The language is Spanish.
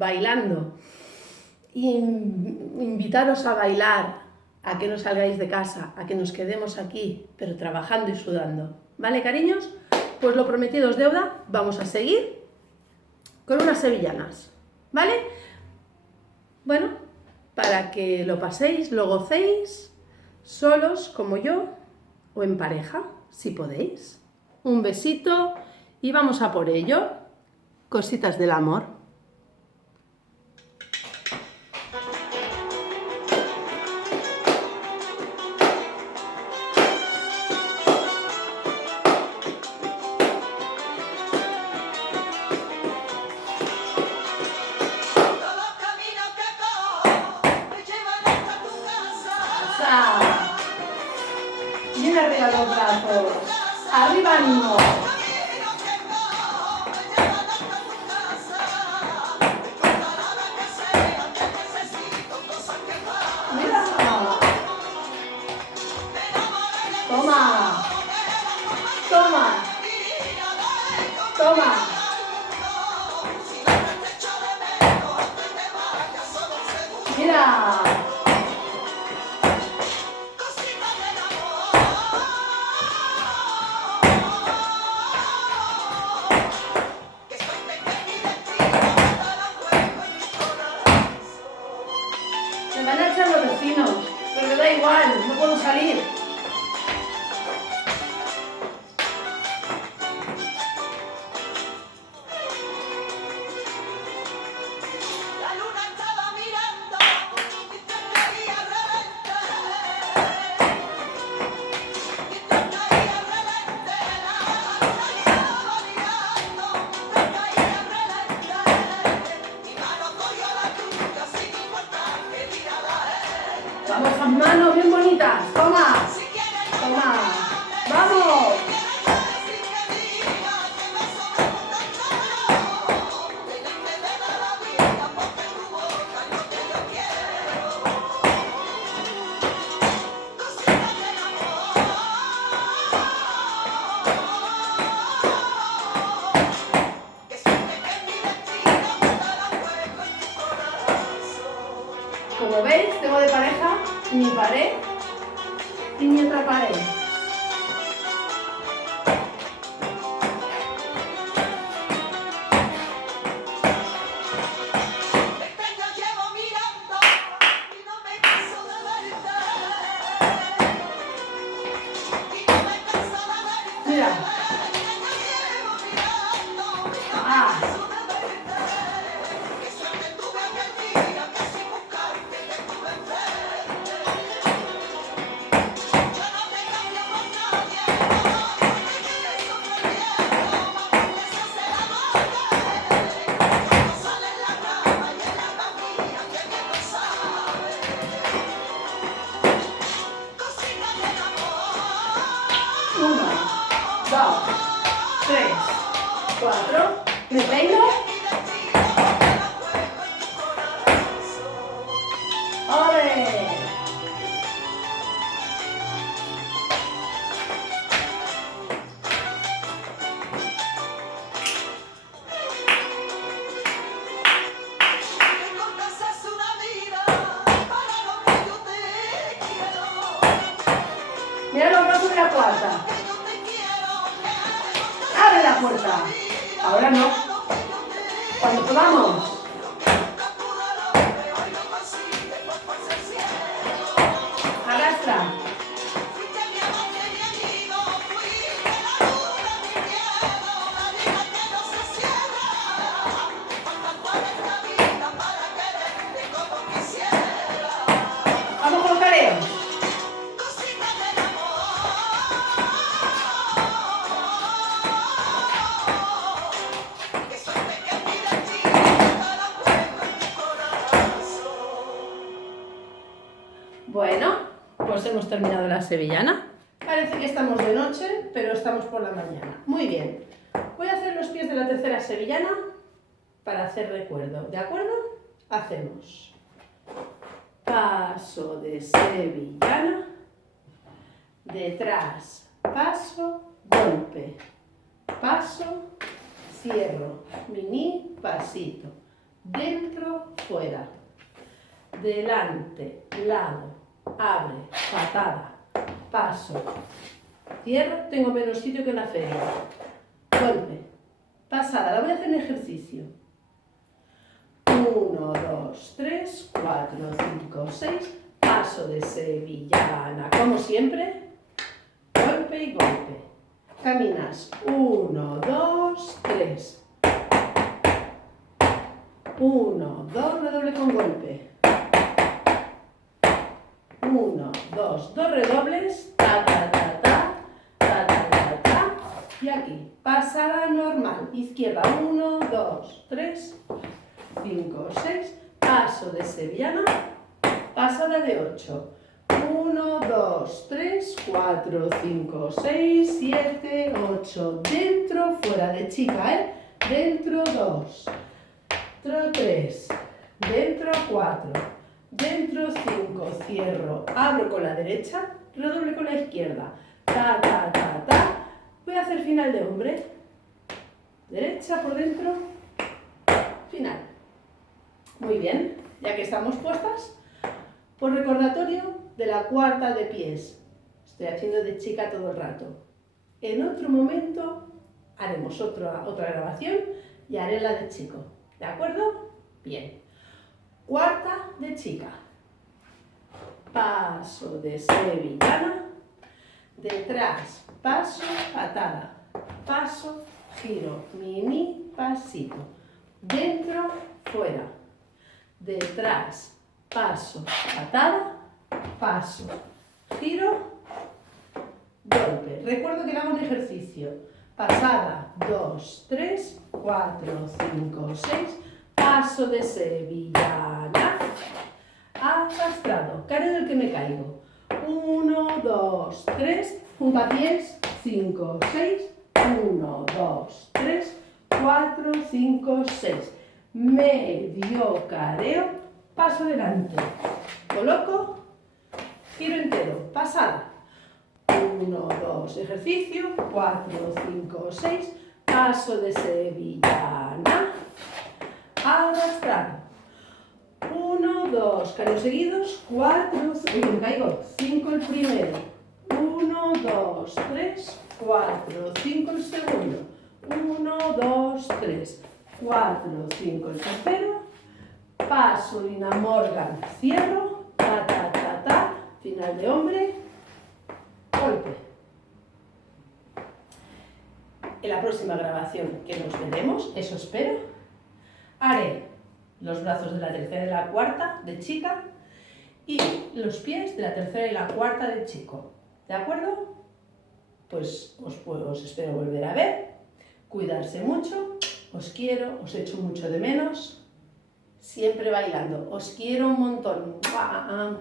bailando. Y invitaros a bailar, a que no salgáis de casa, a que nos quedemos aquí, pero trabajando y sudando. ¿Vale, cariños? Pues lo prometido es deuda, vamos a seguir con unas sevillanas, ¿vale? Bueno, para que lo paséis, lo gocéis, solos como yo, o en pareja, si podéis. Un besito y vamos a por ello. Cositas del amor. Bien arriba los brazos. Arriba ánimo. Mira. Toma. Toma. Toma. Mira. Me van a echar los vecinos, pero me da igual, no puedo salir. La luna estaba mirando y te caía relente. Y te caía relente. La luna estaba mirando, te caía relente. Mi mano cogió la tuya sin importar que tirara él. Vamos, las manos bien bonitas. Toma. Si quieres Toma. Vamos. Como veis, tengo de pareja mi pared y mi otra pared. Mira. Ah. Uno, dos, tres, cuatro. ¿Me peino? ¡Ole! Mira los brazos de la cuarta. ¡Abre la puerta! Ahora no. Cuando podamos. Arrastra. Vamos con careo. Bueno, pues hemos terminado la sevillana. Parece que estamos de noche, pero estamos por la mañana. Muy bien. Voy a hacer los pies de la tercera sevillana para hacer recuerdo. ¿De acuerdo? Hacemos paso de sevillana, detrás, paso, golpe, paso, cierro, mini, pasito, dentro, fuera, delante, lado, abre, patada, paso, cierro, tengo menos sitio que en la feria, golpe, pasada, la voy a hacer en ejercicio. 1, 2, 3, 4, 5, 6, paso de sevillana, como siempre, golpe y golpe. Caminas 1, 2, 3. 1, 2, redoble con golpe. 1, 2, 2 redobles, ta, ta, ta, ta, ta, ta, ta, ta. Y aquí, pasada normal, izquierda, 1, 2, 3, 5, 6, paso de sevillana, pasada de 8. 1, 2, 3, 4, 5, 6, 7, 8. Dentro, fuera de chica, ¿eh? Dentro 2. Dentro 3. Dentro 4. Dentro 5. Cierro. Abro con la derecha. Redoble con la izquierda. Ta, ta, ta, ta. Voy a hacer final de hombre. Derecha por dentro. Final. Muy bien. Ya que estamos puestas, por recordatorio de la cuarta de pies. Estoy haciendo de chica todo el rato. En otro momento haremos otra grabación y haré la de chico. ¿De acuerdo? Bien. Cuarta de chica. Paso de sevillana. Detrás, paso, patada. Paso, giro, mini, pasito. Dentro, fuera. Detrás, paso, patada, paso, giro, golpe. Recuerdo que hago un ejercicio. Pasada, 2, 3, 4, 5, 6, paso de sevillana, arrastrado, careo del que me caigo. 1, 2, 3, puntapiés, 5, 6, 1, 2, 3, 4, 5, 6. Medio careo, paso delante, coloco, giro entero, pasada, 1, 2, ejercicio, 4, 5, 6, paso de sevillana, arrastrado, 1, 2, careos seguidos, 4, 5, me caigo, 5 el primero, 1, 2, 3, 4, 5 el segundo, 1, 2, 3, 4, 5 el tercero, paso Lina Morgan, cierro, ta, ta, ta, ta, final de hombre, golpe. En la próxima grabación que nos veremos, eso espero, haré los brazos de la tercera y la cuarta de chica y los pies de la tercera y la cuarta de chico. ¿De acuerdo? Pues os espero volver a ver, cuidarse mucho. Os quiero, os echo mucho de menos, siempre bailando. Os quiero un montón. ¡Mua!